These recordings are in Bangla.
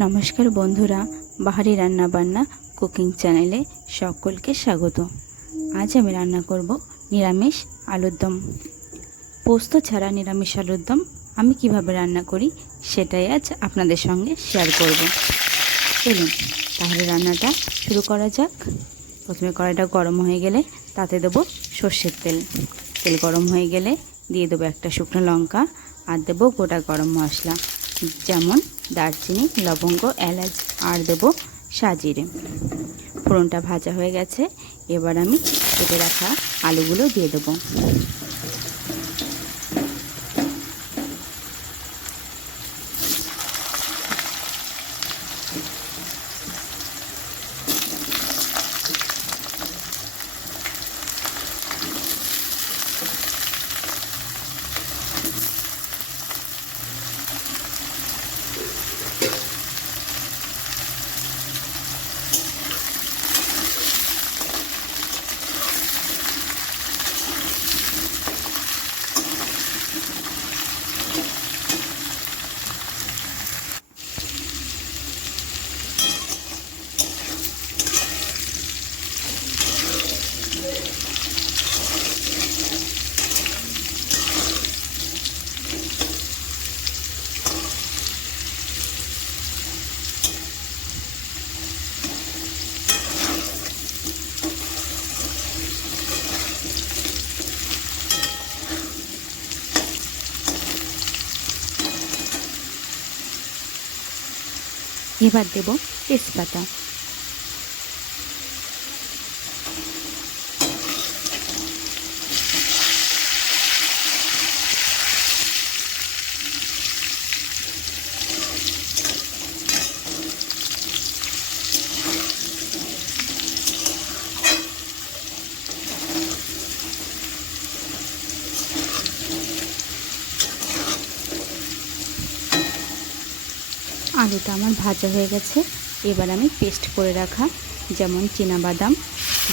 নমস্কার বন্ধুরা, বাহারি রান্না বান্না কুকিং চ্যানেলে সকলকে স্বাগত। আজ আমি রান্না করব নিরামিষ আলুর দম। পোস্ত ছাড়া নিরামিষ আলুর দম আমি কিভাবে রান্না করি সেটাই আজ আপনাদের সঙ্গে শেয়ার করব। চলুন তাহলে রান্নাটা শুরু করা যাক। প্রথমে কড়াইটা গরম হয়ে গেলে তাতে দেবো সর্ষের তেল। তেল গরম হয়ে গেলে দিয়ে দেবো একটা শুকনো লঙ্কা আর দেবো গোটা গরম মশলা, যেমন দারচিনি, লবঙ্গ, এলাচ, আর দেবো সাজিরে। ফোড়নটা ভাজা হয়ে গেছে, এবার আমি কেটে রাখা আলুগুলো দিয়ে দেবো। এবার দেব তেজপাতা। আলুটা আমার ভাজা হয়ে গেছে, এবার আমি পেস্ট করে রাখা যেমন চিনাবাদাম,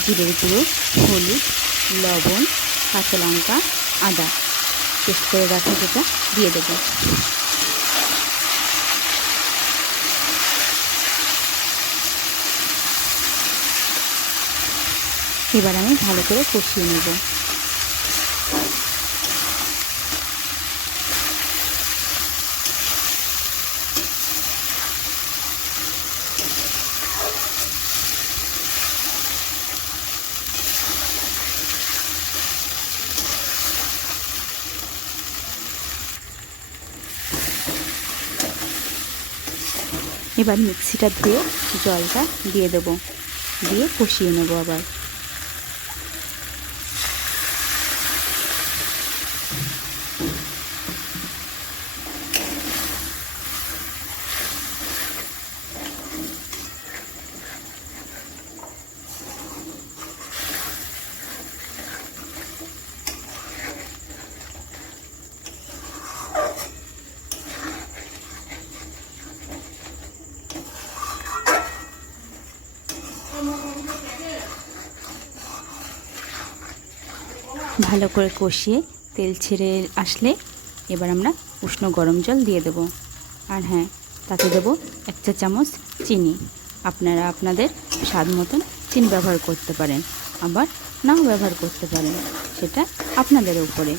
জিরের গুঁড়ো, হলুদ, লবণ, কাঁচা লঙ্কা, আদা পেস্ট করে রাখা যেটা দিয়ে দেবো। এবার আমি ভালো করে কষিয়ে নেব। এবার মিক্সিটা ধুয়ে জলটা দিয়ে দেবো, দিয়ে কষিয়ে নেব আবার। ভালো করে কষিয়ে তেল ছেড়ে আসলে এবার আমরা উষ্ণ গরম জল দিয়ে দেব। আর হ্যাঁ, তাতে দেব 1 চা চামচ চিনি। আপনারা আপনাদের স্বাদ মতন চিনি ব্যবহার করতে পারেন, আবার নাও ব্যবহার করতে পারেন, সেটা আপনাদের উপরে।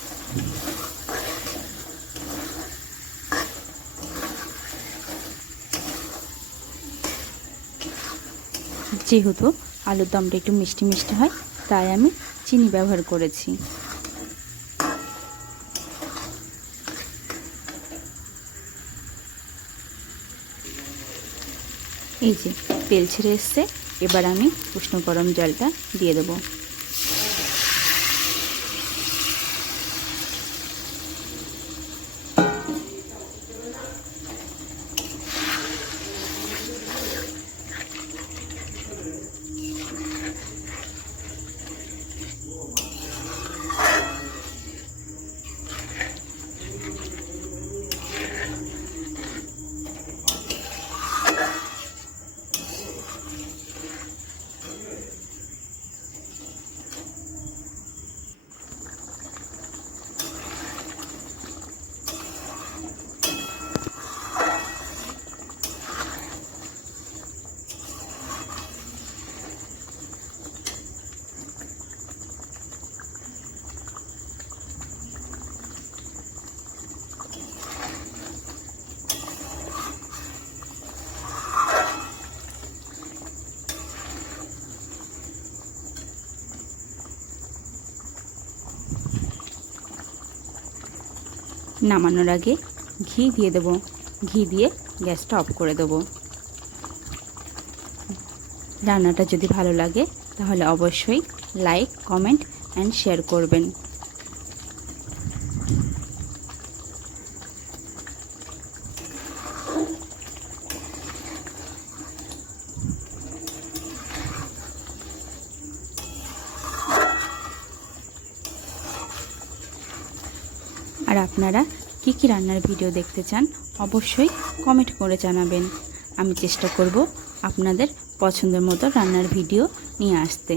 যেহেতু আলুর দমটা একটু মিষ্টি মিষ্টি হয়, তাই আমি চিনি ব্যবহার করেছি। এই যে তেল ছেড়ে এসছে, এবার আমি উষ্ণ গরম জলটা দিয়ে দেবো। নামানোর আগে ঘি দিয়ে দেব। ঘি দিয়ে গ্যাসটা অফ করে দেব। রান্নাটা যদি ভালো লাগে তাহলে অবশ্যই লাইক, কমেন্ট অ্যান্ড শেয়ার করবেন। আর আপনারা কী কী রান্নার ভিডিও দেখতে চান অবশ্যই কমেন্ট করে জানাবেন। আমি চেষ্টা করব আপনাদের পছন্দের মতো রান্নার ভিডিও নিয়ে আসতে।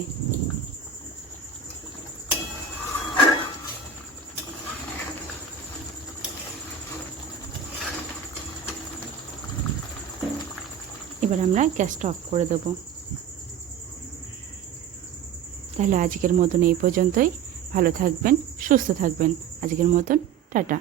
এবার আমরা গ্যাসটা অফ করে দেব। তাহলে আজকের মতন এই পর্যন্তই। ভালো থাকবেন, সুস্থ থাকবেন। আজকের মতন টাটা।